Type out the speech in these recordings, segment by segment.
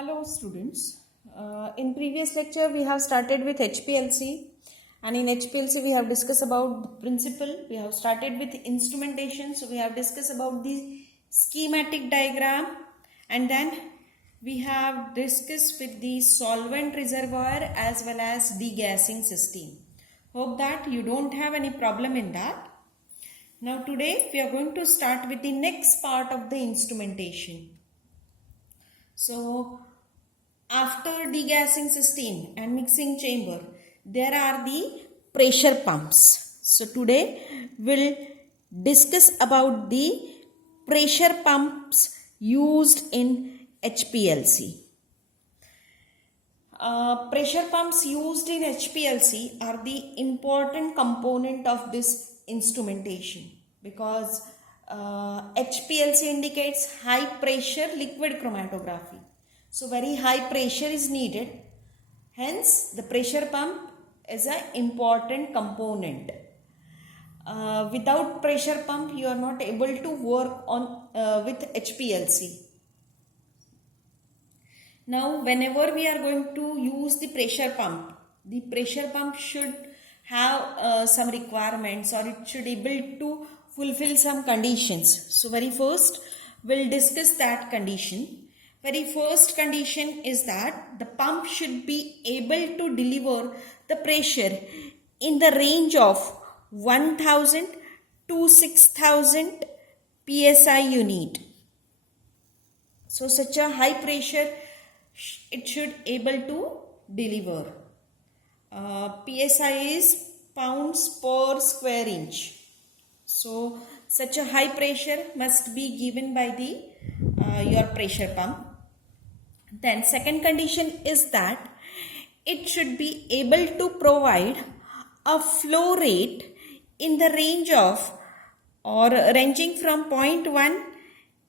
Hello students. In previous lecture we have started with HPLC, and in HPLC we have discussed about the principle. We have started with instrumentation, so we have discussed about the schematic diagram, and then we have discussed with the solvent reservoir as well as degassing system. Hope that you don't have any problem in that. Now today we are going to start with the next part of the instrumentation. So after degassing system and mixing chamber, there are the pressure pumps. So today we'll discuss about the pressure pumps used in HPLC. Pressure pumps used in HPLC are the important component of this instrumentation because HPLC indicates high pressure liquid chromatography. So very high pressure is needed. Hence the pressure pump is an important component. Without pressure pump you are not able to work on with HPLC. Now whenever we are going to use the pressure pump should have some requirements, or it should able to fulfill some conditions. So very first we'll discuss that condition. Very first condition is that the pump should be able to deliver the pressure in the range of 1000 to 6000 psi unit. So such a high pressure it should able to deliver. PSI is pounds per square inch. So such a high pressure must be given by the your pressure pump. Then second condition is that it should be able to provide a flow rate in the range of or ranging from 0.1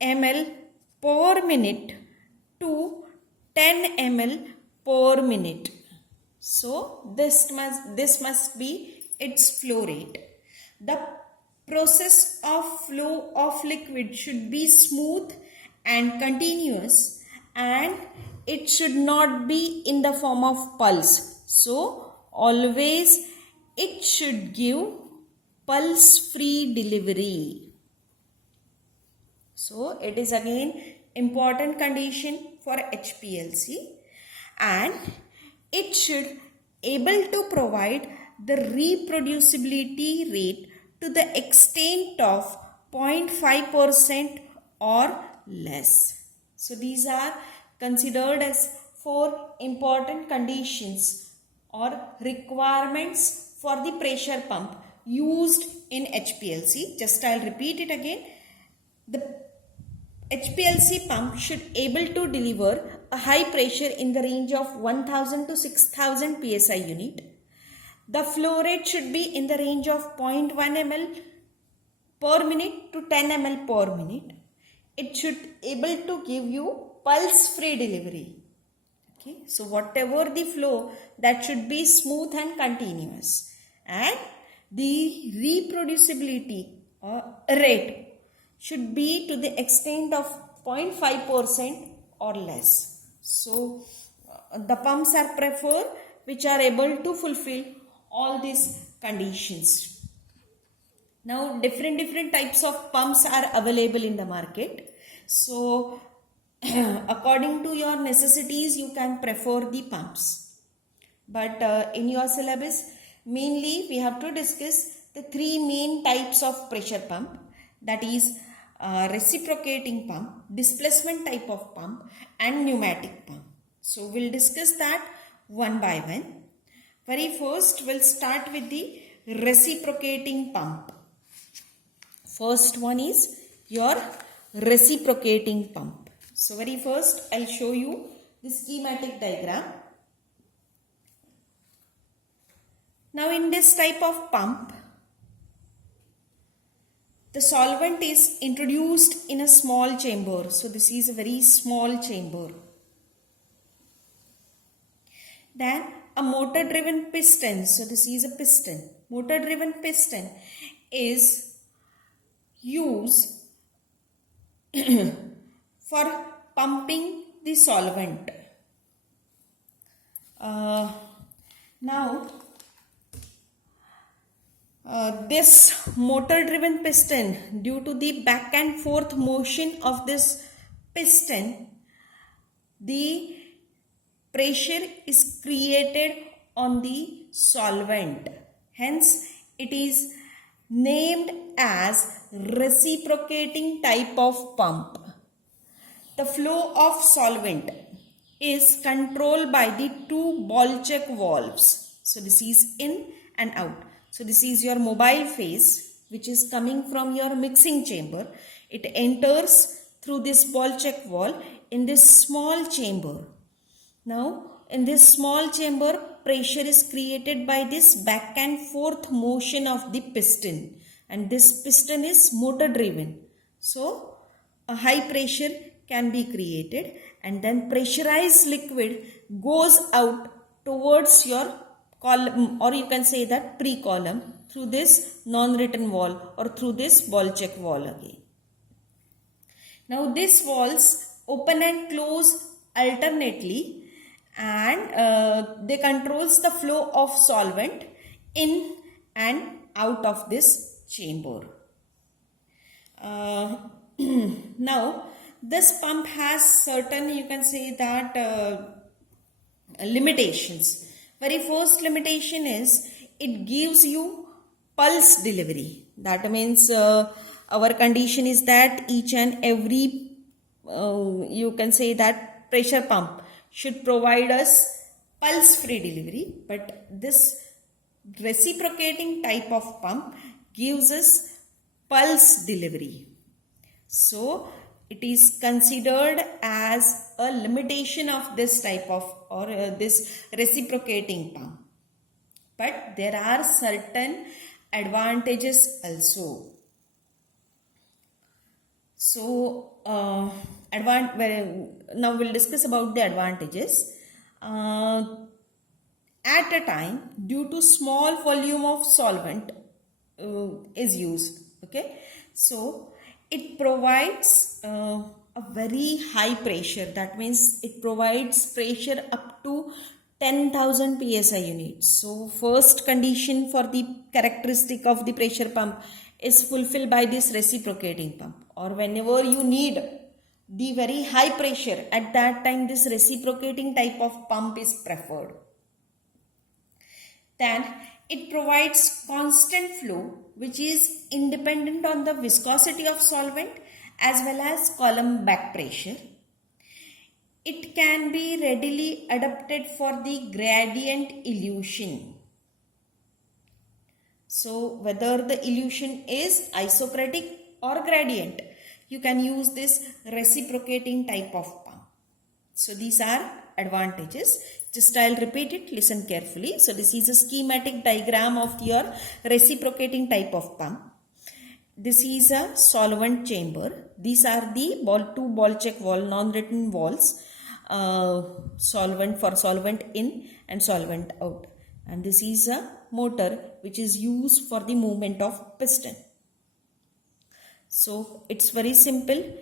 ml per minute to 10 ml per minute. So this must be its flow rate. The process of flow of liquid should be smooth and continuous, and it should not be in the form of pulse. So always it should give pulse free delivery. So it is again important condition for HPLC, and it should able to provide the reproducibility rate to the extent of 0.5% or less. So these are considered as 4 important conditions or requirements for the pressure pump used in HPLC. Just I'll repeat it again. The HPLC pump should able to deliver a high pressure in the range of 1000 to 6000 psi unit. The flow rate should be in the range of 0.1 ml per minute to 10 ml per minute. It should able to give you pulse free delivery. Okay, so whatever the flow, that should be smooth and continuous, and the reproducibility or rate should be to the extent of 0.5% or less. So the pumps are preferred which are able to fulfill all these conditions. Now different types of pumps are available in the market. So according to your necessities you can prefer the pumps. But in your syllabus mainly we have to discuss the 3 main types of pressure pump, that is reciprocating pump, displacement type of pump, and pneumatic pump. So we'll discuss that one by one. Very first we'll start with the reciprocating pump. First one is your reciprocating pump. So very first I'll show you the schematic diagram. Now in this type of pump, the solvent is introduced in a small chamber. So this is a very small chamber. Then a motor driven piston. So this is a piston. Motor driven piston is used for pumping the solvent. Now this motor driven piston, due to the back and forth motion of this piston, the pressure is created on the solvent. Hence, it is named as reciprocating type of pump. The flow of solvent is controlled by the two ball check valves. So this is in and out. So this is your mobile phase which is coming from your mixing chamber. It enters through this ball check valve in this small chamber. Now in this small chamber, pressure is created by this back and forth motion of the piston, and this piston is motor driven. So a high pressure can be created, and then pressurized liquid goes out towards your column, or you can say that pre-column, through this non-return valve or through this ball check valve again. Now these valves open and close alternately, and they controls the flow of solvent in and out of this chamber. Now this pump has certain, you can say that limitations. Very first limitation is it gives you pulse delivery. That means our condition is that each and every you can say that pressure pump should provide us pulse free delivery, but this reciprocating type of pump gives us pulse delivery. So it is considered as a limitation of this type of or this reciprocating pump. But there are certain advantages also. So now we'll discuss about the advantages. At a time, due to small volume of solvent is used, okay, so it provides a very high pressure. That means it provides pressure up to 10,000 psi units. So first condition for the characteristic of the pressure pump is fulfilled by this reciprocating pump, or whenever you need the very high pressure, at that time this reciprocating type of pump is preferred. Then it provides constant flow which is independent on the viscosity of solvent as well as column back pressure. It can be readily adapted for the gradient elution. So whether the elution is isocratic or gradient, you can use this reciprocating type of pump. So these are advantages. Just I'll repeat it, listen carefully. So this is a schematic diagram of your reciprocating type of pump. This is a solvent chamber. These are the two ball check valve, non-return valves, solvent for solvent in and solvent out. And this is a motor which is used for the movement of piston. So it's very simple.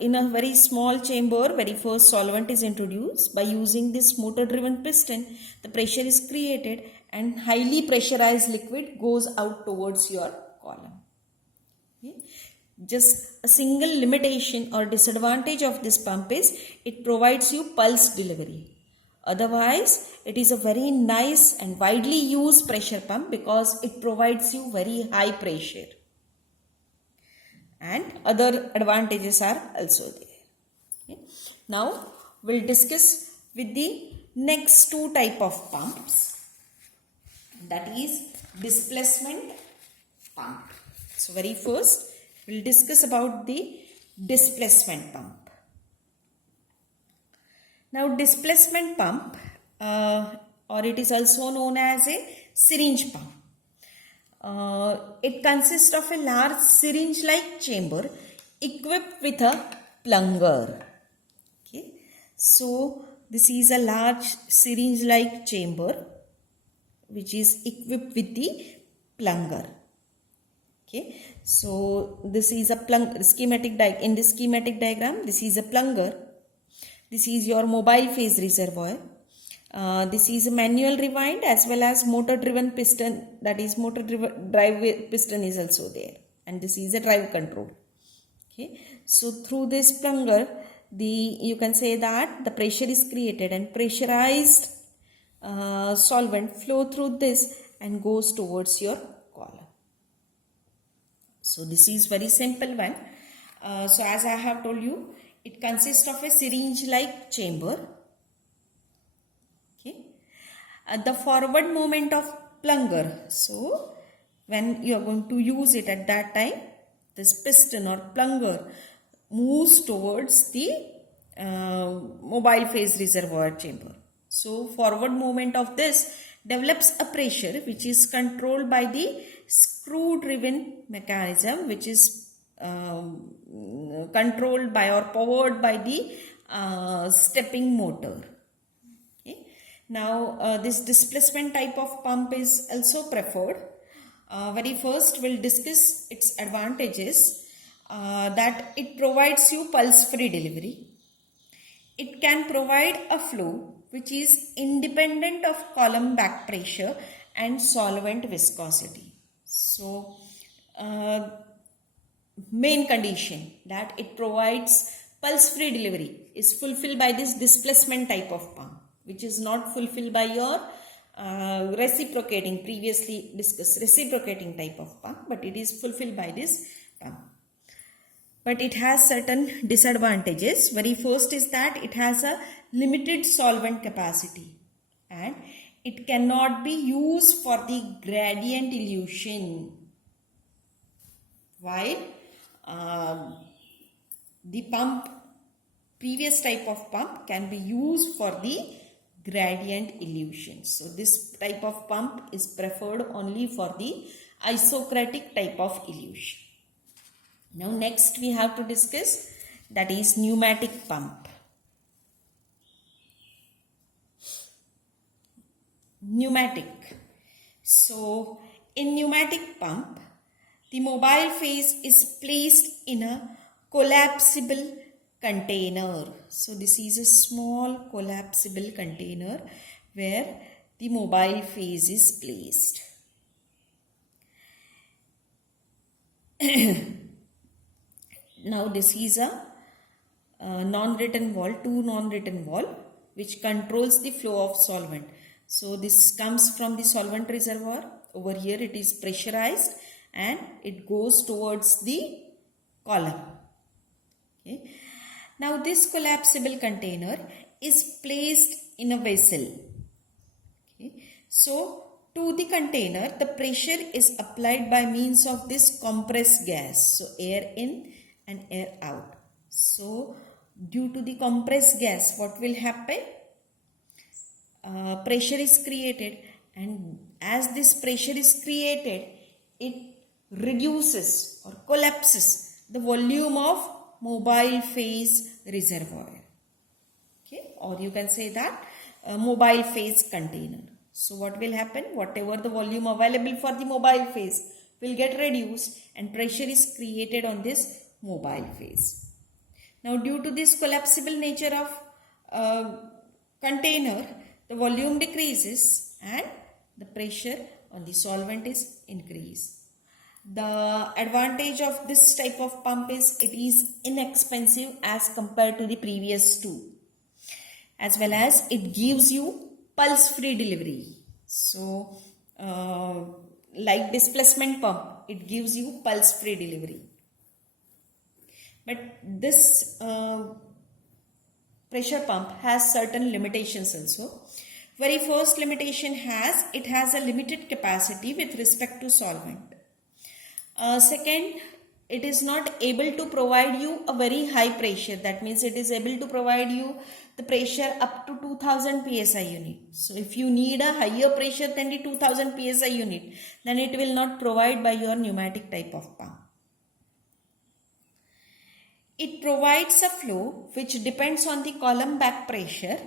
In a very small chamber, very first solvent is introduced. By using this motor driven piston, the pressure is created and highly pressurized liquid goes out towards your column. Okay. Just a single limitation or disadvantage of this pump is it provides you pulse delivery. Otherwise, it is a very nice and widely used pressure pump because it provides you very high pressure. And other advantages are also there. Okay. Now we'll discuss with the next two type of pumps, that is displacement pump. So very first we'll discuss about the displacement pump. Now displacement pump or it is also known as a syringe pump. It consists of a large syringe-like chamber equipped with a plunger. Okay. So this is a large syringe-like chamber which is equipped with the plunger. Okay. So this is a schematic in this schematic diagram. This is a plunger. This is your mobile phase reservoir, This is a manual rewind as well as motor driven piston, that is motor drive piston is also there, and this is a drive control. Okay, so through this plunger you can say that the pressure is created and pressurized solvent flow through this and goes towards your column. So this is very simple one. So as I have told you, it consists of a syringe like chamber. Okay, the forward movement of plunger, so when you are going to use it, at that time this piston or plunger moves towards the mobile phase reservoir chamber. So forward movement of this develops a pressure which is controlled by the screw driven mechanism, which is controlled by or powered by the stepping motor. Okay. Now this displacement type of pump is also preferred. Very first we'll discuss its advantages, that it provides you pulse free delivery. It can provide a flow which is independent of column back pressure and solvent viscosity. So main condition that it provides pulse free delivery is fulfilled by this displacement type of pump, which is not fulfilled by your reciprocating, previously discussed reciprocating type of pump, but it is fulfilled by this pump. But it has certain disadvantages. Very first is that it has a limited solvent capacity and it cannot be used for the gradient elution, while the previous type of pump can be used for the gradient elution. So this type of pump is preferred only for the isocratic type of elution. Now next we have to discuss, that is pneumatic pump. Pneumatic. So in pneumatic pump, the mobile phase is placed in a collapsible container. So this is a small collapsible container where the mobile phase is placed. Now this is a non-return valve, two non-return valve, which controls the flow of solvent. So this comes from the solvent reservoir. Over here it is pressurized and it goes towards the column. Okay. Now this collapsible container is placed in a vessel. Okay. So to the container the pressure is applied by means of this compressed gas. So air in and air out. So due to the compressed gas, what will happen? Pressure is created, and as this pressure is created, it reduces or collapses the volume of mobile phase reservoir. Okay, or you can say that mobile phase container. So what will happen? Whatever the volume available for the mobile phase will get reduced and pressure is created on this mobile phase. Now due to this collapsible nature of container, the volume decreases and the pressure on the solvent is increased. The advantage of this type of pump is it is inexpensive as compared to the previous two, as well as it gives you pulse free delivery. So like displacement pump, it gives you pulse free delivery. But this pressure pump has certain limitations also. Very first limitation it has a limited capacity with respect to solvent. Second, it is not able to provide you a very high pressure. That means it is able to provide you the pressure up to 2000 psi unit. So if you need a higher pressure than the 2000 psi unit, then it will not provide by your pneumatic type of pump. It provides a flow which depends on the column back pressure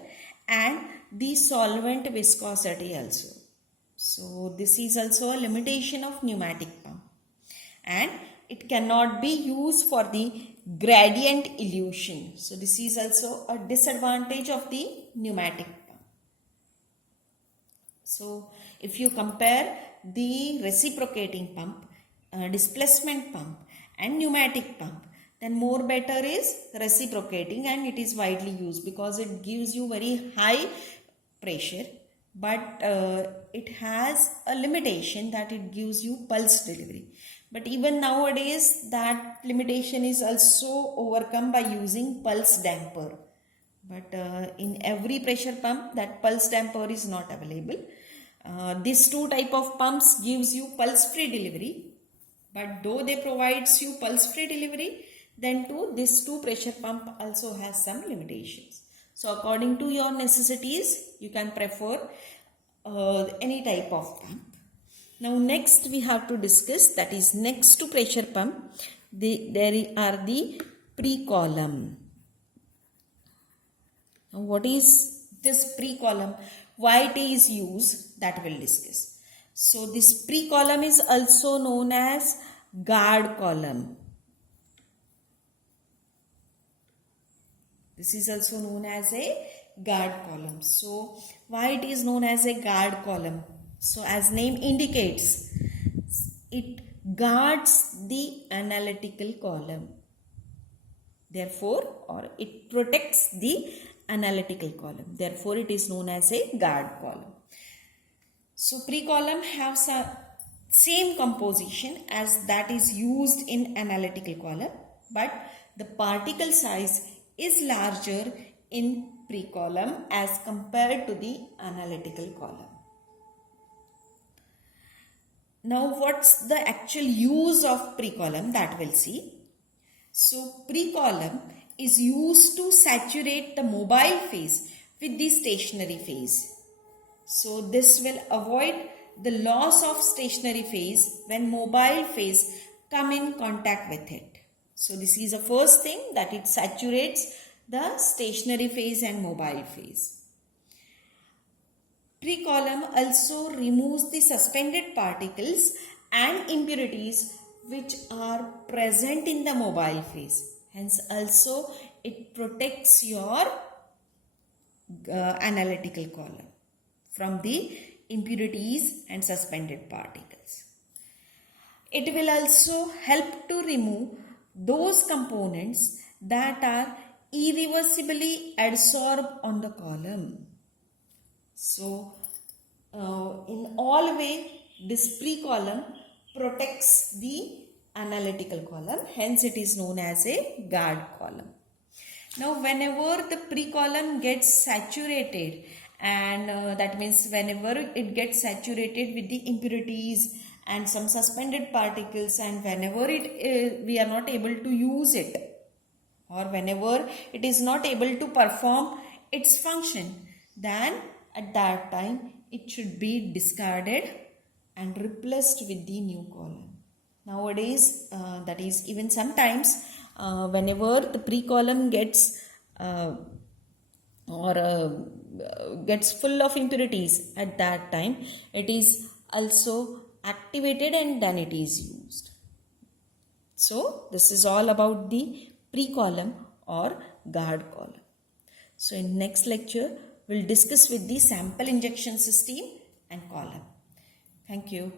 and the solvent viscosity also. So this is also a limitation of pneumatic pump, and it cannot be used for the gradient elution. So this is also a disadvantage of the pneumatic pump. So if you compare the reciprocating pump, displacement pump and pneumatic pump, then more better is reciprocating, and it is widely used because it gives you very high pressure, but it has a limitation that it gives you pulse delivery. But even nowadays that limitation is also overcome by using pulse damper. But in every pressure pump that pulse damper is not available. These two type of pumps gives you pulse free delivery, but though they provides you pulse free delivery, then too this two pressure pump also has some limitations. So according to your necessities, you can prefer any type of pump. Now next we have to discuss, that is next to pressure pump, there are the pre-column. Now what is this pre-column? Why it is used, that we'll discuss. So this pre-column is also known as guard column. This is also known as a guard column. So why it is known as a guard column? So as name indicates, it guards the analytical column. Therefore, or it protects the analytical column. Therefore, it is known as a guard column. So pre-column have same composition as that is used in analytical column, but the particle size is larger in pre-column as compared to the analytical column. Now what's the actual use of pre-column, that we'll see. So pre-column is used to saturate the mobile phase with the stationary phase. So this will avoid the loss of stationary phase when mobile phase come in contact with it. So this is the first thing, that it saturates the stationary phase and mobile phase. Pre-column also removes the suspended particles and impurities which are present in the mobile phase. Hence also it protects your analytical column from the impurities and suspended particles. It will also help to remove those components that are irreversibly adsorbed on the column. So in all way, this pre-column protects the analytical column, hence it is known as a guard column. Now whenever the pre-column gets saturated, and that means whenever it gets saturated with the impurities and some suspended particles, and whenever we are not able to use it, or whenever it is not able to perform its function, then at that time it should be discarded and replaced with the new column. Nowadays, that is even sometimes whenever the pre-column gets gets full of impurities, at that time it is also activated and then it is used. So this is all about the pre-column or guard column. So in next lecture we'll discuss with the sample injection system and column. Thank you.